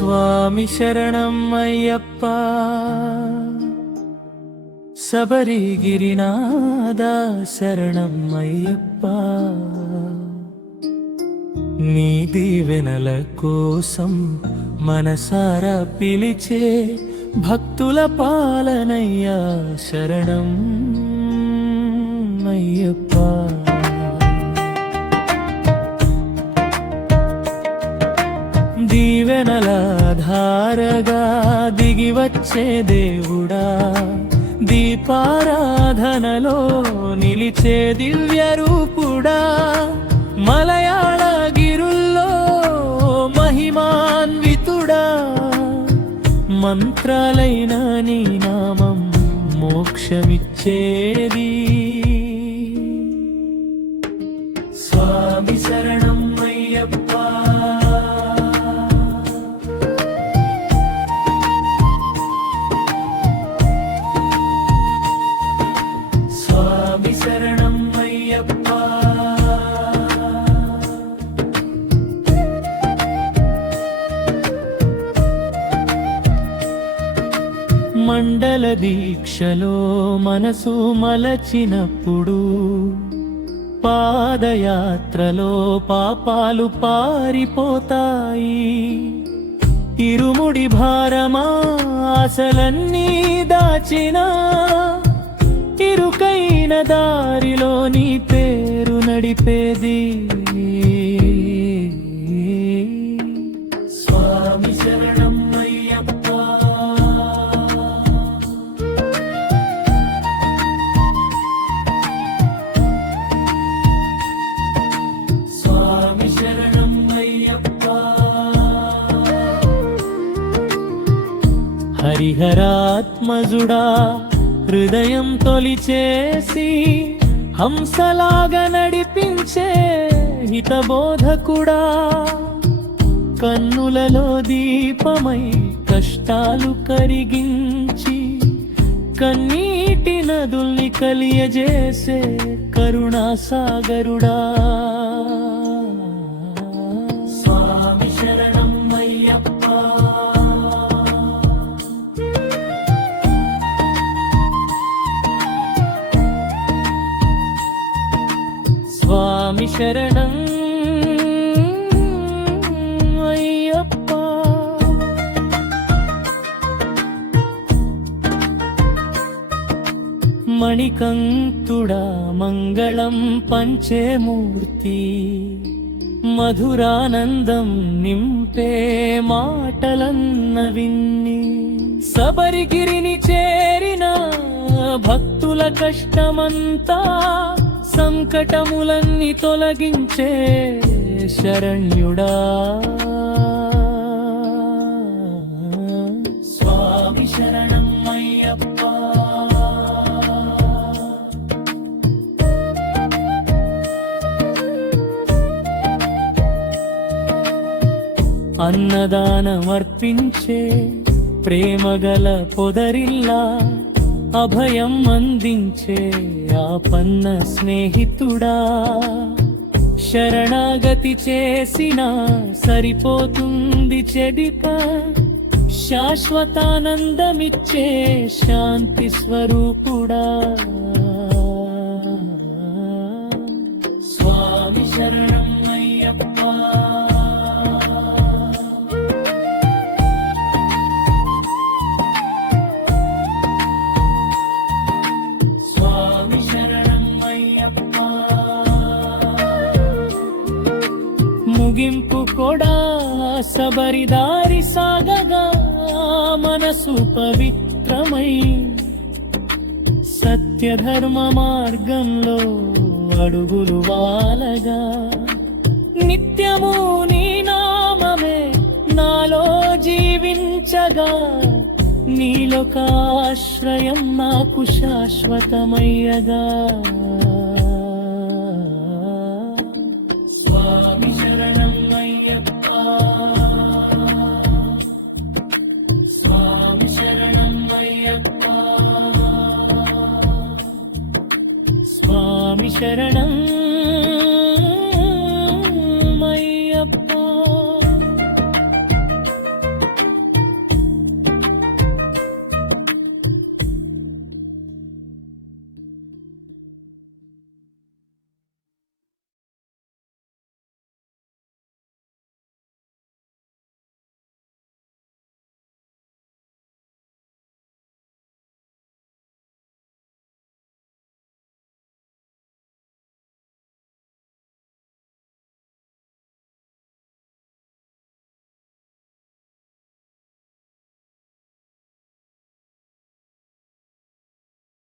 స్వామి శరణం అయ్యప్ప. శబరిగిరినాద శరణం అయ్యప్ప. నీ దీవెనల కోసం మనసారా పిలిచే భక్తుల పాలనయ్యా శరణం అయ్యప్ప. దీవెనల ధారగా దిగి వచ్చే దేవుడా. దీపారాధనలో నిలిచే దివ్య రూపుడా మలయాళ గిరుల్లో మహిమాన్వితుడా. మంత్రాలైన నీ నామం మోక్షమిచ్చేది. మండల దీక్షలో మనసు మలచినప్పుడు పాదయాత్రలో పాపాలు పారిపోతాయి. ఇరుముడి భారమా ఆశలన్నీ దాచిన. ఇరుకైన దారిలో నీ పేరు నడిపేది హరిహరాత్మజుడా హృదయం తొలిచేసి హంసలాగా నడిపించే హితబోధకుడా. కన్నులలో దీపమై కష్టాలు కరిగించి కన్నీటి నదుల్ని కలియజేసే కరుణా శరణం అయ్యప్ప మణికంతుడా మంగళం పంచేమూర్తి మధురానందం నింపే మాటలన్న విన్ని సబరిగిరిని చేరిన భక్తుల కష్టమంతా సంకటములన్నీ తొలగించే శరణ్యుడా. స్వామి శరణం అయ్యప్ప. అన్నదానమర్పించే ప్రేమగల పొదరిల్లా అభయం అందించే ఆపన్న స్నేహితుడా? శరణాగతి చేసిన సరిపోతుంది చెడిక శాశ్వతానందమిచ్చే శాంతి స్వరూపుడా? స్వామి శరణ ముగింపు కూడా సబరిదారి సాగగా మనసు పవిత్రమై సత్యధర్మ మార్గంలో అడుగులు వాలగా. నిత్యము నీ నామమే నాలో జీవించగా. నీలోకాశ్రయం నాకు శాశ్వతమయ్యగా. స్వామి శరణ. స్వామి శరణం.